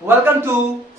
Welcome to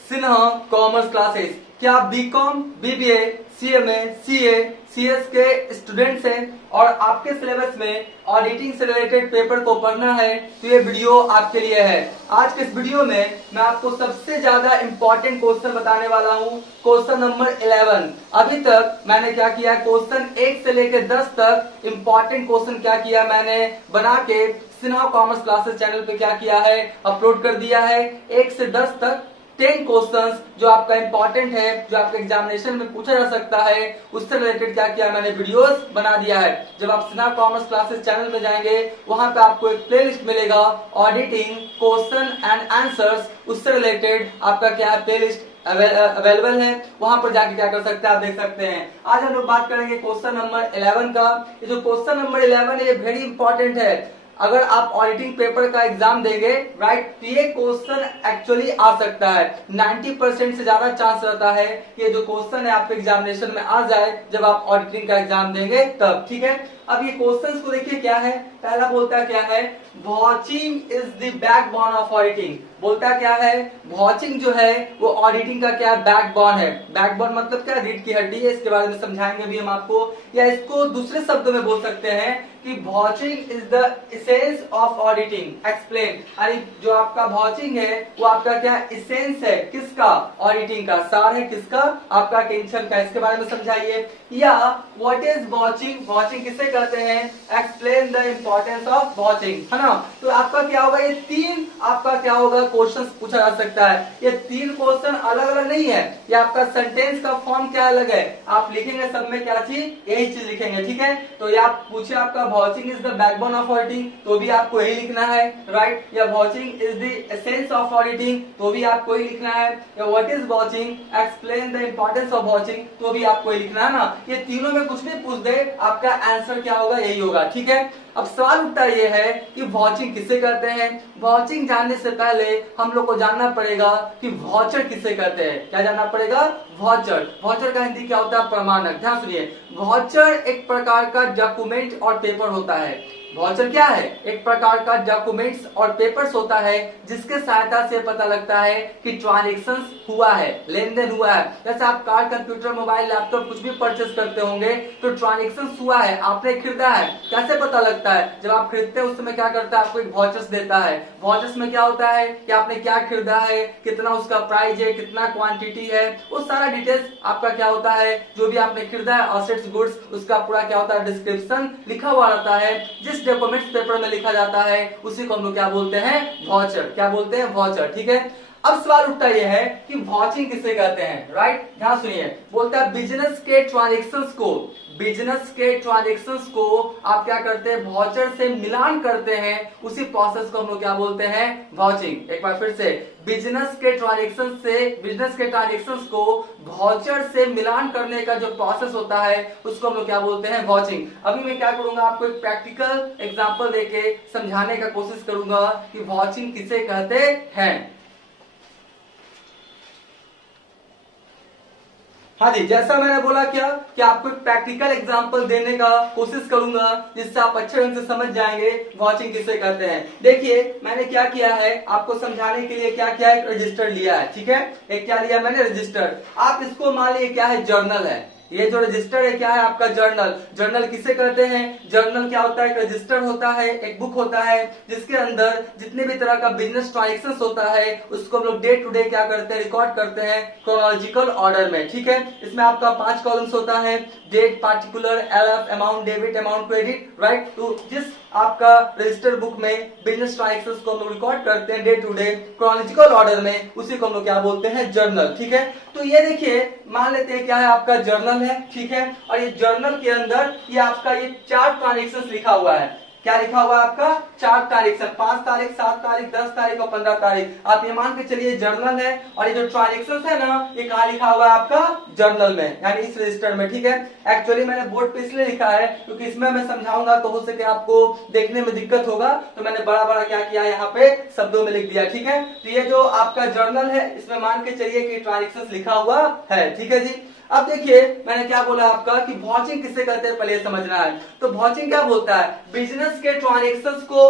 Sinha commerce classes. क्या आप BCom, BBA, CMA, CA, CS के स्टूडेंट्स हैं और आपके सिलेबस में ऑडिटिंग से रिलेटेड पेपर को पढ़ना है तो ये वीडियो आपके लिए है। आज के इस वीडियो में मैं आपको सबसे ज्यादा इंपॉर्टेंट क्वेश्चन बताने वाला हूँ, क्वेश्चन नंबर 11। अभी तक मैंने क्या किया, क्वेश्चन 1 से लेकर 10 तक इंपॉर्टेंट क्वेश्चन क्या किया, मैंने बना के सिन्हा कॉमर्स क्लासेस चैनल पे क्या किया है, अपलोड कर दिया है। 1 से 10 तक 10 क्वेश्चंस जो आपका इंपॉर्टेंट है, जो आपके एग्जामिनेशन में पूछा जा सकता है, उससे रिलेटेड क्या किया मैंने, वीडियोस बना दिया है। जब आप सिन्हा कॉमर्स क्लासेस चैनल में जाएंगे वहां पे आपको एक प्लेलिस्ट मिलेगा, ऑडिटिंग क्वेश्चन एंड आंसर्स, उससे रिलेटेड आपका क्या है प्लेलिस्ट अवेलेबल है। वहां पर जाके क्या कर सकते हैं, आप देख सकते हैं। आज हम लोग बात करेंगे क्वेश्चन नंबर 11 का। ये जो क्वेश्चन नंबर 11 है ये वेरी इंपॉर्टेंट है। अगर आप ऑडिटिंग पेपर का एग्जाम देंगे, राइट, तो ये क्वेश्चन एक्चुअली आ सकता है। 90% से ज्यादा चांस रहता है कि ये जो क्वेश्चन है आपके एग्जामिनेशन में आ जाए जब आप ऑडिटिंग का एग्जाम देंगे तब। ठीक है, अब ये क्वेश्चंस को देखिए क्या है। पहला बोलता है क्या है, vouching is the backbone of auditing. बोलता क्या है, वॉचिंग जो है वो ऑडिटिंग का क्या बैकबोन है। बैकबोन मतलब क्या, रीढ़ की हड्डी है। इसके बारे में समझाएंगे भी हम आपको, या इसको दूसरे शब्दों में बोल सकते हैं कि watching is the essence of auditing. Explain, अरे जो आपका वॉचिंग है वो आपका क्या एसेंस है, किसका, ऑडिटिंग का, सार है किसका, आपका टेंशन का। इसके बारे में समझाइए। या व्हाट इज वॉचिंग, वॉचिंग किसे कहते हैं, explain the importance of watching, है ना। तो आपका क्या होगा, ये 3 आपका क्या होगा क्वेश्चन पूछा जा सकता है। ये 3 क्वेश्चन अलग अलग नहीं है, ये आपका सेंटेंस का फॉर्म क्या अलग है, आप लिखेंगे सब में क्या चीज, यही चीज लिखेंगे। ठीक है, तो ये आप पूछे आपका watching is the backbone of auditing, तो भी आपको यही लिखना है, राइट। या watching is the essence of auditing, तो भी आपको ही लिखना है। या what is watching, explain the importance of watching, तो भी आपको ही लिखना है ना। ये तीनों में कुछ भी पूछ दे, आपका आंसर क्या होगा, यही होगा। ठीक है, अब सवाल उठता ये है कि वॉचिंग किसे कहते हैं। वॉचिंग जानने से पहले हम लोग को जानना पड़ेगा कि वॉचर किसे कहते हैं। क्या जानना पड़ेगा, वॉचर। वॉचर का हिंदी क्या होता है, प्रमाणक। ध्यान सुनिए, वॉचर एक प्रकार का डॉक्यूमेंट और पेपर होता है। वॉचर क्या है, एक प्रकार का डॉक्यूमेंट्स और पेपर्स होता है जिसके सहायता से पता लगता है कि ट्रांजेक्शन हुआ है, लेन देन हुआ है। जैसे आप कार, कंप्यूटर, मोबाइल, लैपटॉप कुछ भी परचेस करते होंगे तो ट्रांजेक्शन हुआ है, आपने खरीदा है। कैसे पता लगता है, जब आप खरीदते हैं उस समय क्या करता है, आपको एक वॉचर्स देता है। वॉचर्स में क्या होता है कि आपने क्या खरीदा है, कितना उसका प्राइस है, कितना क्वांटिटी है, वो सारा डिटेल्स आपका क्या होता है, जो भी आपने खरीदा है असेट्स गुड्स, उसका पूरा क्या होता है डिस्क्रिप्शन लिखा हुआ रहता है। जिस डॉक्यूमेंट्स पेपर में लिखा जाता है उसी को हम लोग क्या बोलते हैं, वॉचर। क्या बोलते हैं, वॉचर। ठीक है, अब सवाल उठता यह है कि वॉचिंग किसे कहते हैं, राइट। ध्यान सुनिए, बोलता है बिजनेस के ट्रांजेक्शंस को, बिजनेस के ट्रांजेक्शंस को आप क्या करते हैं, वॉचर से मिलान करते हैं, उसी प्रोसेस को हम लोग क्या बोलते हैं, वॉचिंग। एक बार फिर से, बिजनेस के ट्रांजेक्शन से, बिजनेस के ट्रांजेक्शंस को वॉचर से मिलान करने का जो प्रोसेस होता है उसको हम लोग क्या बोलते हैं, वॉचिंग। अभी मैं क्या करूंगा, आपको एक प्रैक्टिकल एग्जांपल देके समझाने का कोशिश करूंगा कि वॉचिंग किसे कहते हैं। हाँ जी, जैसा मैंने बोला क्या कि आपको एक प्रैक्टिकल एग्जांपल देने का कोशिश करूंगा जिससे आप अच्छे ढंग से समझ जाएंगे वॉचिंग किसे कहते हैं। देखिए मैंने क्या किया है, आपको समझाने के लिए क्या किया है, एक रजिस्टर लिया है। ठीक है, एक क्या लिया मैंने, रजिस्टर। आप इसको मान लीजिए क्या है, जर्नल है। ये जो रजिस्टर है क्या है, आपका जर्नल। जर्नल किसे कहते हैं, जर्नल क्या होता है, एक रजिस्टर होता है, एक बुक होता है जिसके अंदर जितने भी तरह का बिजनेस ट्रांजेक्शन होता है उसको हम लोग डे टू डे क्या करते हैं, रिकॉर्ड करते हैं क्रोनोलॉजिकल ऑर्डर में। ठीक है, इसमें आपका 5 कॉलम्स होता है, date, particular, LF, amount, debit, amount, credit, right. तो जिस आपका रजिस्टर बुक में बिजनेस ट्रांजेक्शंस को हम लोग रिकॉर्ड करते हैं day to day chronological order में, उसी को हम लोग क्या बोलते हैं, जर्नल। ठीक है, तो ये देखिए मान लेते हैं क्या है, आपका जर्नल है। ठीक है, और ये जर्नल के अंदर ये आपका ये 4 ट्रांजेक्शंस लिखा हुआ है। क्या लिखा हुआ है आपका, 4 तारीख, 5 तारीख, 7 तारीख, 10 तारीख और 15 तारीख। आप ये मान के चलिए जर्नल है, और ये जो ट्रांजेक्शंस है ना, ये कहाँ लिखा हुआ है आपका, जर्नल में, यानी इस रजिस्टर में। ठीक है, एक्चुअली मैंने बोर्ड पे इसलिए लिखा है क्योंकि इसमें मैं समझाऊंगा तो हो सके आपको देखने में दिक्कत होगा, तो मैंने बड़ा बड़ा क्या किया, यहाँ पे शब्दों में लिख दिया। ठीक है, तो ये जो आपका जर्नल है इसमें मान के चलिए कि ट्रांजेक्शंस लिखा हुआ है। ठीक है जी, अब देखिए मैंने क्या बोला आपका कि वॉचिंग किसे कहते हैं, पहले समझना है। तो वॉचिंग क्या बोलता है, बिजनेस के ट्रांजेक्शंस को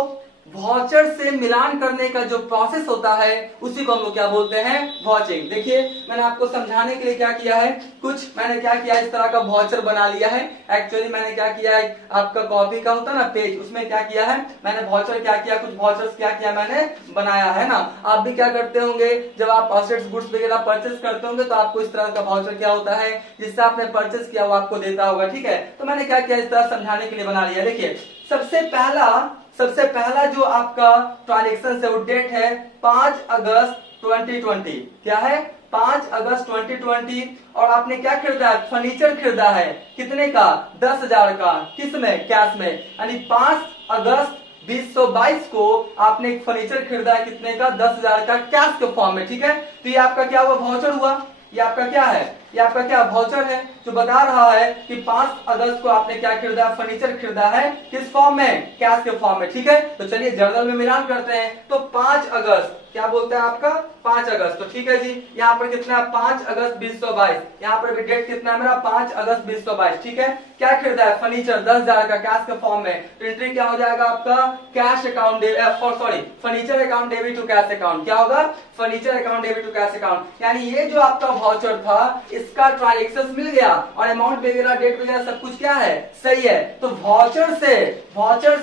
वॉचर से मिलान करने का जो प्रोसेस होता है उसी को हम लोग क्या बोलते हैं, वॉचिंग। देखिए मैंने आपको समझाने के लिए क्या किया है, कुछ मैंने क्या किया इस तरह का वॉचर बना लिया है। एक्चुअली मैंने क्या किया है, आपका कॉपी का होता है ना पेज, उसमें क्या किया है मैंने वॉचर क्या किया, कुछ वॉचर्स क्या किया मैंने बनाया है ना। आप भी क्या करते होंगे, जब आप असेट्स गुड्स वगैरह परचेस करते होंगे तो आपको इस तरह का वाउचर क्या होता है जिससे आपने परचेस किया वो आपको देता होगा, ठीक है। तो मैंने क्या किया इस तरह समझाने के लिए बना लिया। देखिए सबसे पहला जो आपका ट्रांजेक्शन है वो डेट है 5 अगस्त 2020। क्या है, 5 अगस्त 2020। और आपने क्या खरीदा है, फर्नीचर खरीदा है, कितने का, 10,000 का, किस में, कैश में। यानी 5 अगस्त 2022 को आपने एक फर्नीचर खरीदा है, कितने का, 10,000 का, कैश के फॉर्म में, ठीक है। तो ये आपका क्या हुआ, वाउचर हुआ। ये आपका क्या है, ये आपका क्या वाउचर है जो बता रहा है कि 5 अगस्त को आपने क्या खरीदा, फर्नीचर खरीदा है, किस फॉर्म में, कैश के फॉर्म में, ठीक है। तो चलिए जर्नल में मिलान करते हैं। तो 5 अगस्त क्या बोलते हैं आपका, 5 अगस्त, तो ठीक है जी। यहाँ पर कितना है, 5 अगस्त 2022। यहाँ पर भी डेट कितना है मेरा, 5 अगस्त 2022, ठीक है। क्या खरीदा है, फर्नीचर 10,000 का, कैश के फॉर्म में। तो एंट्री क्या हो जाएगा आपका, cash account, sorry furniture account debit to cash account. क्या होगा, furniture account debit to cash account. यानी ये जो आपका वाउचर था इसका ट्रांजेक्शन मिल गया और अमाउंट वगैरह डेट वगैरह सब कुछ क्या है, सही है। तो वाउचर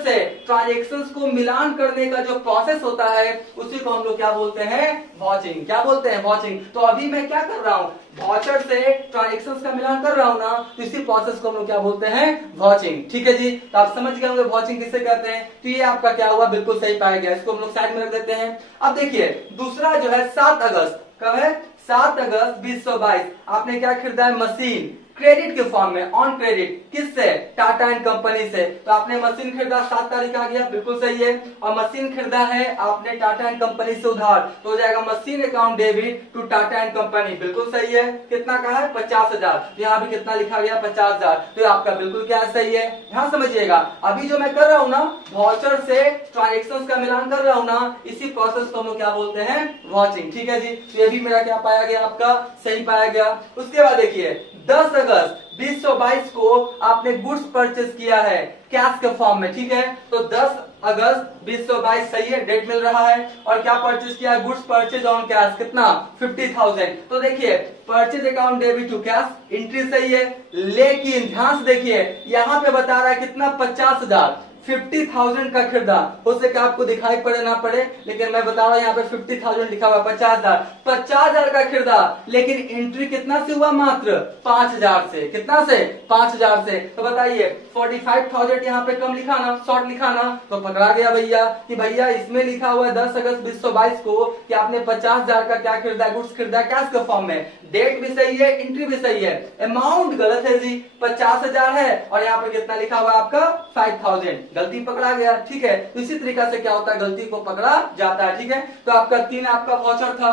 से ट्रांजेक्शंस को मिलान करने का जो प्रोसेस होता है उसी को हम लोग क्या बोलते हैं, वॉचिंग। क्या बोलते हैं, वॉचिंग। तो अभी मैं क्या कर रहा हूं, वाउचर से ट्रांजेक्शंस का मिलान कर रहा हूं ना, तो इसी प्रोसेस को हम लोग क्या बोलते हैं, वॉचिंग, ठीक है जी। तो आप समझ गए होंगे वॉचिंग किसे कहते हैं। तो ये आपका क्या हुआ, बिल्कुल सही पाया गया, इसको हम लोग साइड में रख देते हैं। अब देखिए दूसरा जो है 7 अगस्त, कब है, 7 अगस्त 2022। आपने क्या खरीदा है, मशीन, क्रेडिट के फॉर्म में, ऑन क्रेडिट, किससे, टाटा एंड कंपनी से। तो आपने मशीन खरीदा, 7 तारीख आ गया, बिल्कुल सही है। और मशीन खरीदा है आपने टाटा एंड कंपनी से उधार, तो हो जाएगा machine account debit to Tata and company, बिल्कुल सही है। कितना का है, 50,000। तो यहाँ भी कितना लिखा गया, 50,000। तो आपका बिल्कुल क्या सही है, ध्यान समझिएगा। अभी जो मैं कर रहा हूँ ना, वाउचर से ट्रांजेक्शंस का मिलान कर रहा हूँ ना, इसी प्रोसेस को हम लोग क्या बोलते हैं, वॉचिंग, ठीक है जी। तो ये भी मेरा क्या पाया गया, आपका सही पाया गया। उसके बाद देखिए 10 अगस्त 2022 को आपने गुड्स परचेस किया है कैश के फॉर्म में, ठीक है। तो 10 अगस्त 2022 सही है, डेट मिल रहा है। और क्या परचेस किया, गुड्स परचेज ऑन कैश, कितना, 50,000। तो देखिए purchase account debit to cash, entry सही है। लेकिन ध्यान से देखिए यहाँ पे बता रहा है कितना, 50,000, 50,000 का खरीदा। हो सके आपको दिखाई पड़े ना पड़े, लेकिन मैं बता रहा हूं यहाँ पे 50,000 लिखा हुआ, 50,000 का खरीदा। लेकिन एंट्री कितना से हुआ, मात्र 5,000 से। कितना से, 5,000 से। तो बताइए 45,000 यहाँ पे कम लिखा ना, शॉर्ट लिखा ना, तो पकड़ा गया भैया कि भैया इसमें लिखा हुआ है 10 अगस्त 2022 को कि आपने 50,000 का क्या खरीदा, गुड्स खरीदा कैश के फॉर्म में। डेट भी सही है, एंट्री भी सही है, अमाउंट गलत है जी, 50,000 है और यहाँ पे कितना लिखा हुआ है आपका, 5,000। गलती पकड़ा गया, ठीक है। तो इसी तरीका से क्या होता है, गलती को पकड़ा जाता है, ठीक है। तो आपका 3 आपका वाउचर था।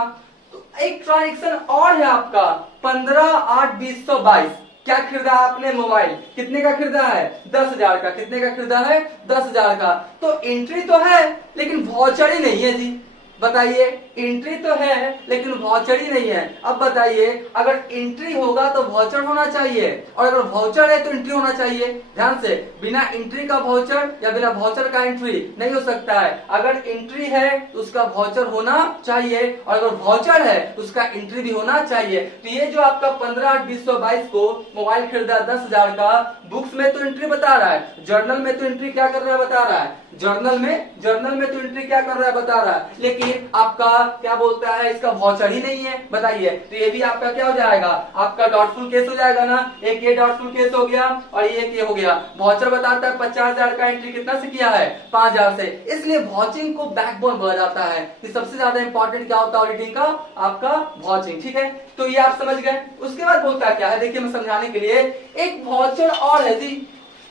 तो एक ट्रांजेक्शन और है आपका 15/8/2022। क्या खरीदा आपने, मोबाइल, कितने का खरीदा है, 10,000 का। कितने का खरीदा है, 10,000 का। तो एंट्री तो है लेकिन वाउचर ही नहीं है जी। बताइए एंट्री तो है लेकिन वाउचर ही नहीं है। अब बताइए अगर एंट्री होगा तो वाउचर होना चाहिए और अगर वाउचर है तो एंट्री होना चाहिए। ध्यान से, बिना एंट्री का वाउचर या बिना वाउचर का एंट्री नहीं हो सकता है। अगर एंट्री है तो उसका वाउचर होना चाहिए और अगर वाउचर है तो उसका एंट्री भी होना चाहिए। तो ये जो आपका 15/8/2022 को मोबाइल खरीदा 10,000 का, बुक्स में तो एंट्री बता रहा है, जर्नल में तो एंट्री क्या कर रहा है, बता रहा है, जर्नल में तो एंट्री क्या कर रहा है, बता रहा है। लेकिन आपका क्या बोलता है, इसका वाउचर ही नहीं है। बताइए तो ये भी आपका क्या हो जाएगा, आपका डाउटफुल केस हो जाएगा ना। एक ये डाउटफुल केस हो गया और एक ये हो गया। वाउचर बताता है 50,000 का, एंट्री कितना से किया है, 5,000 से। इसलिए वाचिंग को बैकबोन बोला जाता है कि सबसे ज्यादा इंपॉर्टेंट क्या होता है ऑडिटिंग का, आपका वाचिंग, ठीक है। तो ये आप समझ गए। उसके बाद बोलता है क्या है, देखिए मैं समझाने के लिए, एक वाउचर और है जी,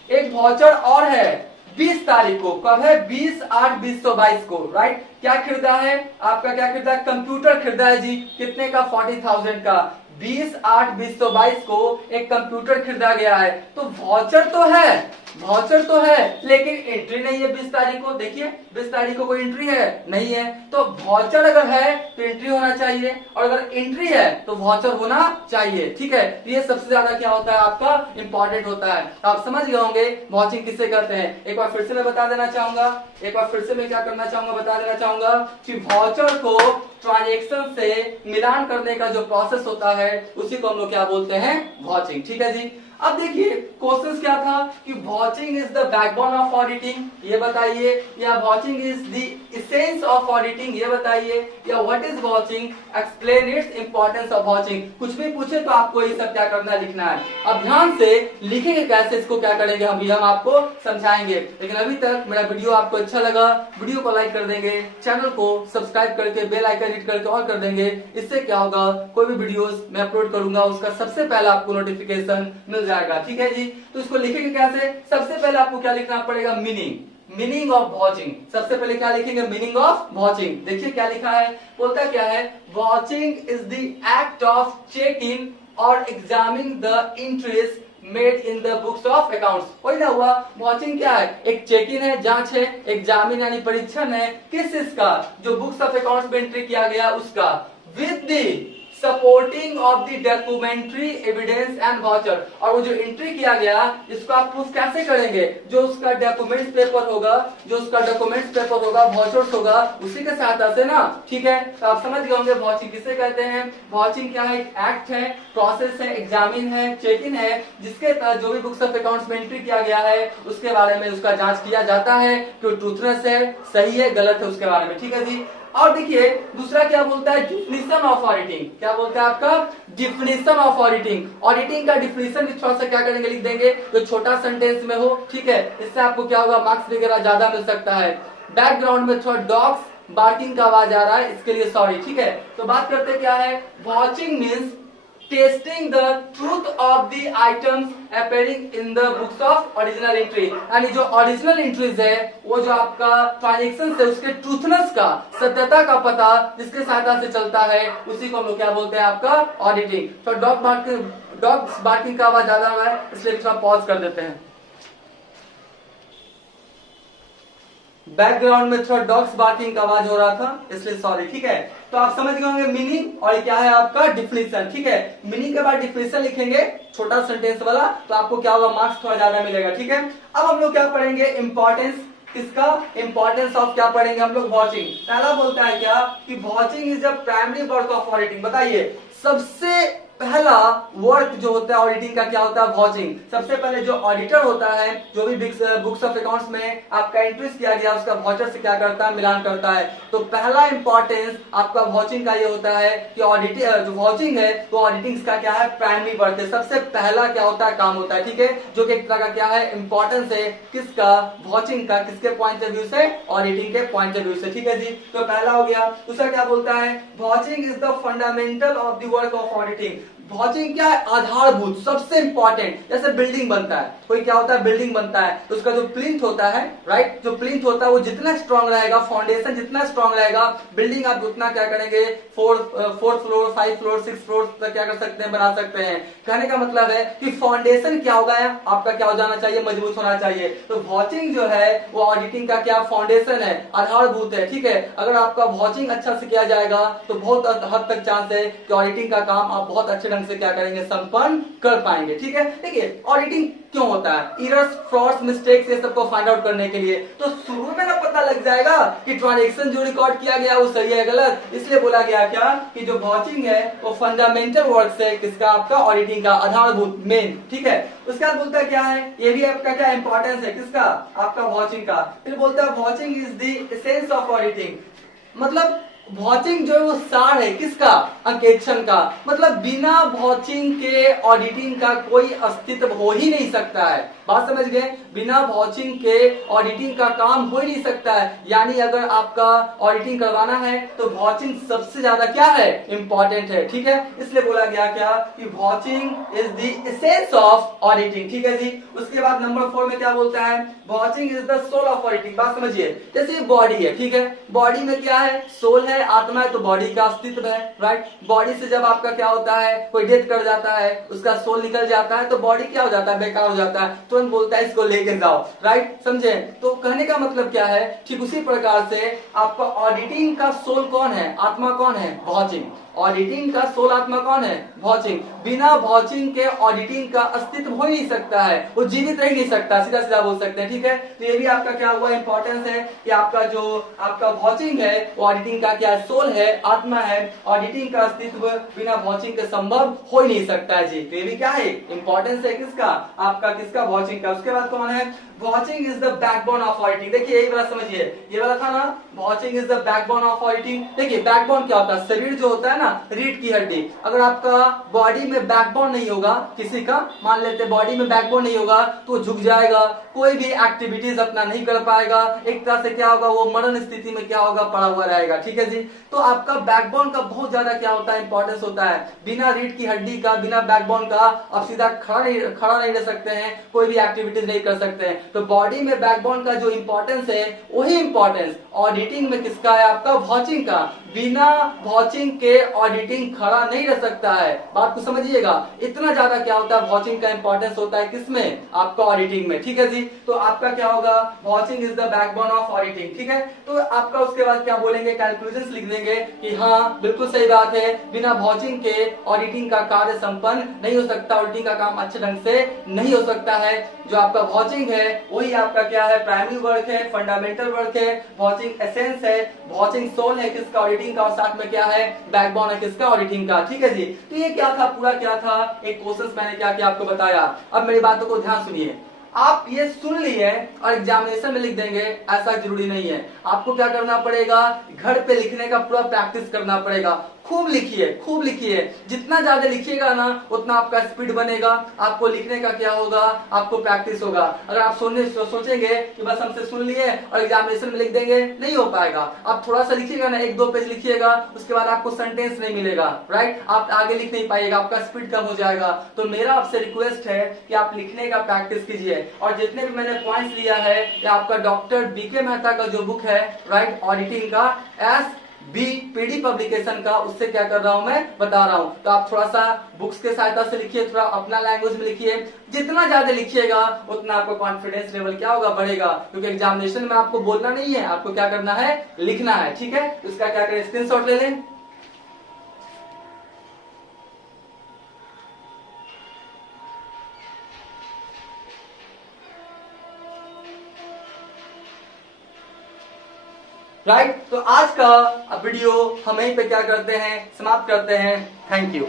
एक वाउचर और है 20 तारीख को। कब है, 20/8/2022 को, राइट। क्या खरीदा है आपका, क्या खरीदा, कंप्यूटर खरीदा है जी, कितने का, 40,000 का। 20/8/2022 को एक कंप्यूटर खरीदा गया है। तो वाउचर तो है वाउचर तो है लेकिन एंट्री नहीं है 20 तारीख को। देखिए 20 तारीख को कोई एंट्री है नहीं है, तो वाउचर अगर है तो एंट्री होना चाहिए, और अगर एंट्री है तो वाउचर होना चाहिए। ठीक है, ये सबसे ज्यादा क्या होता है आपका इंपॉर्टेंट होता है। आप समझ गए होंगे वाचिंग किसे कहते हैं। एक बार फिर से मैं बता देना चाहूंगा, एक बार फिर से मैं क्या करना चाहूंगा, बता देना चाहूंगा कि वाउचर को ट्रांजैक्शन से मिलान करने का जो प्रोसेस होता है उसी को हम लोग क्या बोलते हैं, वाचिंग। ठीक है जी। अब देखिए क्वेश्चन क्या था कि watching is the backbone of auditing, ये बताइए, या watching is the essence of auditing, ये बताइए, या what is watching, explain its importance of watching. कुछ भी पूछे तो आपको ये सब क्या करना है, लिखना है। अब ध्यान से लिखेंगे कैसे, इसको क्या करेंगे हम आपको समझाएंगे। लेकिन अभी तक मेरा वीडियो आपको अच्छा लगा, वीडियो को लाइक कर देंगे, चैनल को सब्सक्राइब करके बेल आइकन हिट करके ऑल कर देंगे। इससे क्या होगा, कोई भी वीडियोस मैं अपलोड करूंगा उसका सबसे पहले आपको नोटिफिकेशन मिल जाएगा। ठीक है जी। तो इसको लिखेंगे कैसे, सबसे पहले आपको क्या लिखना पड़ेगा, मीनिंग ऑफ वॉचिंग। सबसे पहले क्या लिखेंगे, मीनिंग ऑफ वॉचिंग। देखिए क्या लिखा है, बोलता क्या है, vouching is the act of checking और examining the entries made in the books of accounts. वही ना हुआ, वॉचिंग क्या है, एक चेकिंग है, जांच है, एग्जामिन यानी परीक्षण है, किस इसका, जो बुक्स ऑफ अकाउंट्स में एंट्री किया गया उसका, with the supporting of the documentary evidence and voucher. और वो जो एंट्री किया गया इसको आप प्रूफ कैसे करेंगे, जो उसका डॉक्यूमेंट्स पेपर होगा, जो उसका डॉक्यूमेंट्स पेपर होगा, वाउचर्स होगा, उसी के सहायता से ना। ठीक है, तो आप समझ गए होंगे वाचिंग किसे कहते हैं। वाचिंग क्या है, एक एक्ट है, प्रोसेस है, एग्जामिन है, चेकिंग है, जिसके तहत जो भी बुक्स ऑफ अकाउंट्स में एंट्री किया गया है उसके बारे में उसका जांच किया जाता है कि ट्रूथनेस है, सही है, गलत है, उसके बारे में। ठीक है जी। और देखिए दूसरा क्या बोलता है, डिफिनिशन ऑफ ऑडिटिंग। क्या बोलता है आपका, डिफिनिशन ऑफ ऑडिटिंग। ऑडिटिंग का डिफिनिशन भी थोड़ा सा क्या करेंगे, लिख देंगे, जो छोटा सेंटेंस में हो। ठीक है, इससे आपको क्या होगा, मार्क्स वगैरह ज्यादा मिल सकता है। बैकग्राउंड में थोड़ा डॉग्स बार्किंग का आवाज आ रहा है, इसके लिए सॉरी। ठीक है, तो बात करते क्या है, watching means testing the truth of the items appearing in the books of original entry. यानी जो ओरिजिनल एंट्रीज है, वो जो आपका ट्रांजैक्शन है उसके ट्रूथनेस का, सत्यता का पता जिसके सहायता से चलता है, उसी को हम लोग क्या बोलते हैं, आपका ऑडिटिंग। तो डॉग्स बार्किंग का आवाज ज्यादा है, इसलिए थोड़ा पॉज कर देते हैं। बैकग्राउंड में थोड़ा डॉग्स बार्किंग का आवाज हो रहा था, इसलिए सॉरी। ठीक है, तो आप समझ गए होंगे मीनिंग, और क्या है आपका डिफिनेशन। ठीक है, मीनिंग के बाद डिफिनेशन लिखेंगे, छोटा सेंटेंस वाला, तो आपको क्या होगा, मार्क्स थोड़ा ज्यादा मिलेगा। ठीक है, अब हम लोग क्या पढ़ेंगे, इंपॉर्टेंस किसका, इंपॉर्टेंस ऑफ क्या पढ़ेंगे हम लोग, वॉचिंग। पहला बोलता है क्या कि watching is the primary work of auditing. बताइए सबसे पहला वर्क जो होता है ऑडिटिंग का क्या होता है, वॉचिंग। सबसे पहले जो ऑडिटर होता है, जो भी बुक्स ऑफ अकाउंट्स में आपका एंट्रीज किया गया उसका वाउचर से क्या करता है, मिलान करता है। तो पहला इंपॉर्टेंस आपका वॉचिंग का ये होता है कि ऑडिटिंग, जो वॉचिंग है वो ऑडिटिंग का क्या है, प्राइमरी वर्क है, सबसे पहला क्या होता है, काम होता है। ठीक है, जो कि एक तरह का क्या है, इंपॉर्टेंस है किसका, वॉचिंग का, किसके पॉइंट ऑफ व्यू से, ऑडिटिंग के पॉइंट ऑफ व्यू से। ठीक है जी, तो पहला हो गया। दूसरा क्या बोलता है, vouching is the fundamental of the work of auditing. Watching क्या है, आधारभूत, सबसे इंपॉर्टेंट। जैसे बिल्डिंग बनता है, कोई क्या होता है, बिल्डिंग बनता है, तो उसका जो प्लिंथ होता है, राइट, जो प्लिंथ होता है वो जितना स्ट्रांग रहेगा, फाउंडेशन जितना स्ट्रांग रहेगा, बिल्डिंग आप उतना क्या करेंगे, 4 फ्लोर 5 फ्लोर 6 फ्लोर तक क्या कर सकते हैं, बना सकते हैं। कहने का मतलब है कि फाउंडेशन क्या होगा, आपका क्या हो जाना चाहिए, मजबूत होना चाहिए। तो वॉचिंग जो है वो ऑडिटिंग का क्या फाउंडेशन है, आधारभूत है। ठीक है, अगर आपका वॉचिंग अच्छा से किया जाएगा तो बहुत हद तक चांस है कि ऑडिटिंग का काम आप बहुत अच्छे से क्या करेंगे, संपन्न कर पाएंगे। ठीक है, देखिए ऑडिटिंग क्यों होता है, एरर्स, फ्रॉड्स, मिस्टेक्स, ये सबको फाइंड आउट करने के लिए। तो शुरू में ना पता लग जाएगा कि ट्रांजैक्शन जो रिकॉर्ड किया गया वो सही है गलत, इसलिए बोला गया क्या कि जो वॉचिंग है वो फंडामेंटल वर्क है किसका, आपका ऑडिटिंग का, आधारभूत, मेन। ठीक है, उसके बाद बोलता है क्या है, ये भी आपका क्या इंपॉर्टेंस है किसका, आपका वॉचिंग का। फिर बोलता है vouching is the essence of auditing. मतलब वॉचिंग जो है वो सार है किसका, अंकेक्षण का। मतलब बिना वॉचिंग के ऑडिटिंग का कोई अस्तित्व हो ही नहीं सकता है। बात समझ गए, बिना वॉचिंग के ऑडिटिंग का काम हो ही नहीं सकता है। यानी अगर आपका ऑडिटिंग करवाना है तो वॉचिंग सबसे ज्यादा क्या है, इंपॉर्टेंट है। ठीक है, इसलिए बोला गया क्या कि watching is the essence of auditing. ठीक है जी। उसके बाद नंबर 4 में क्या बोलता है, vouching is the soul of auditing. बात समझिए, जैसे बॉडी है, ठीक है, बॉडी में क्या है, सोल है, आत्मा है, तो बॉडी का अस्तित्व है, राइट। बॉडी से जब आपका क्या होता है, कोई डेथ कर जाता है, उसका सोल निकल जाता है, तो बॉडी क्या हो जाता है, बेकार हो जाता है, तुरंत बोलता है इसको लेके जाओ, राइट, समझे। तो कहने का मतलब क्या है, ठीक उसी प्रकार से आपका ऑडिटिंग का सोल कौन है, आत्मा कौन है, भाउचिंग। ऑडिटिंग का सोल आत्मा कौन है, भाउचिंग। बिना भाउचिंग के ऑडिटिंग का अस्तित्व हो ही नहीं सकता है, वो जीवित रह नहीं सकता, सीधा सीधा बोल सकते हैं, ठीक है। तो ये भी आपका क्या हुआ, इंपॉर्टेंस है कि आपका जो आपका भाउचिंग है वो ऑडिटिंग का क्या है, सोल है, आत्मा है। ऑडिटिंग का अस्तित्व बिना भाउचिंग के संभव हो ही नहीं सकता है जी। तो ये भी क्या है, इंपॉर्टेंस है किसका, आपका किसका, भाउचिंग का। उसके बाद कौन है, vouching is the backbone of auditing. देखिए यही वाला समझिए, ये वाला था ना, vouching is the backbone of auditing. देखिए बैकबोन क्या होता है, शरीर जो होता है ना, रीढ़ की हड्डी। अगर आपका बॉडी में बैकबोन नहीं होगा किसी का, मान लेते बॉडी में बैकबोन नहीं होगा तो झुक जाएगा, कोई भी एक्टिविटीज अपना नहीं कर पाएगा, एक तरह से क्या होगा, वो मरण स्थिति में क्या होगा, पड़ा हुआ रहेगा, ठीक है जी। तो आपका बैकबोन का बहुत ज्यादा क्या होता है, इंपॉर्टेंस होता है। बिना रीढ़ की हड्डी का, बिना बैकबोन का आप सीधा खड़ा नहीं रह सकते हैं, कोई भी एक्टिविटीज नहीं कर सकते हैं। तो बॉडी में बैकबोन का जो इंपॉर्टेंस है, वही इंपॉर्टेंस ऑडिटिंग में किसका है, आपका भाउचिंग का। बिना भाउचिंग के ऑडिटिंग खड़ा नहीं रह सकता है, बात को समझिएगा। इतना ज्यादा क्या होता है, भाउचिंग का इंपॉर्टेंस होता है किसमें, आपका ऑडिटिंग में, ठीक है जी। तो आपका क्या होगा, vouching is the backbone of auditing, ठीक है। तो आपका उसके बाद क्या बोलेंगे, कैलकुलेशंस लिख देंगे कि हाँ बिल्कुल सही बात है, बिना भाउचिंग के ऑडिटिंग का कार्य संपन्न नहीं हो सकता, ऑडिटिंग का काम अच्छे ढंग से नहीं हो सकता है। जो आपका भाउचिंग है वही आपका क्या है, प्राइमरी वर्क है, फंडामेंटल वर्क है, भाउचिंग एसेंस है, भाउचिंग सोल है किसका, ऑडिटिंग का, और साथ में क्या है, बैकबोन है किसका, ऑडिटिंग का, ठीक है जी। तो ये क्या था, पूरा क्या था, एक क्वेश्चन मैंने क्या किया आपको बताया। अब मेरी बातों को ध्यान सुनिए, आप ये सुन लिए और एग्जामिनेशन में लिख देंगे ऐसा जरूरी नहीं है। आपको क्या करना पड़ेगा, घर पे लिखने का पूरा प्रैक्टिस करना पड़ेगा। खूब लिखिए, खूब लिखिए, जितना ज्यादा लिखिएगा ना उतना आपका स्पीड बनेगा, आपको लिखने का क्या होगा, आपको प्रैक्टिस होगा। अगर आप सोचेंगे कि बस हमसे सुन लिए और एग्जामिनेशन में लिख देंगे, नहीं हो पाएगा। आप थोड़ा सा लिखिएगा ना, 1-2 पेज लिखिएगा, उसके बाद आपको सेंटेंस नहीं मिलेगा, राइट, आप आगे लिख नहीं पाइएगा, आपका स्पीड कम हो जाएगा। तो मेरा आपसे रिक्वेस्ट है कि आप लिखने का प्रैक्टिस कीजिए। और जितने भी मैंने पॉइंट्स लिया है, ये आपका डॉक्टर बीके मेहता का जो बुक है, राइट, ऑडिटिंग का, SBPD पब्लिकेशन का, उससे क्या कर रहा हूं मैं, बता रहा हूं। तो आप थोड़ा सा बुक्स के सहायता से लिखिए, थोड़ा अपना लैंग्वेज में लिखिए। जितना ज्यादा लिखिएगा उतना आपका कॉन्फिडेंस लेवल क्या होगा, बढ़ेगा। क्योंकि एग्जामिनेशन में आपको बोलना नहीं है, आपको क्या करना है, लिखना है, ठीक है। उसका क्या करें, स्क्रीनशॉट ले लें। राइट, तो आज का वीडियो हम यहीं पे क्या करते हैं, समाप्त करते हैं। Thank you.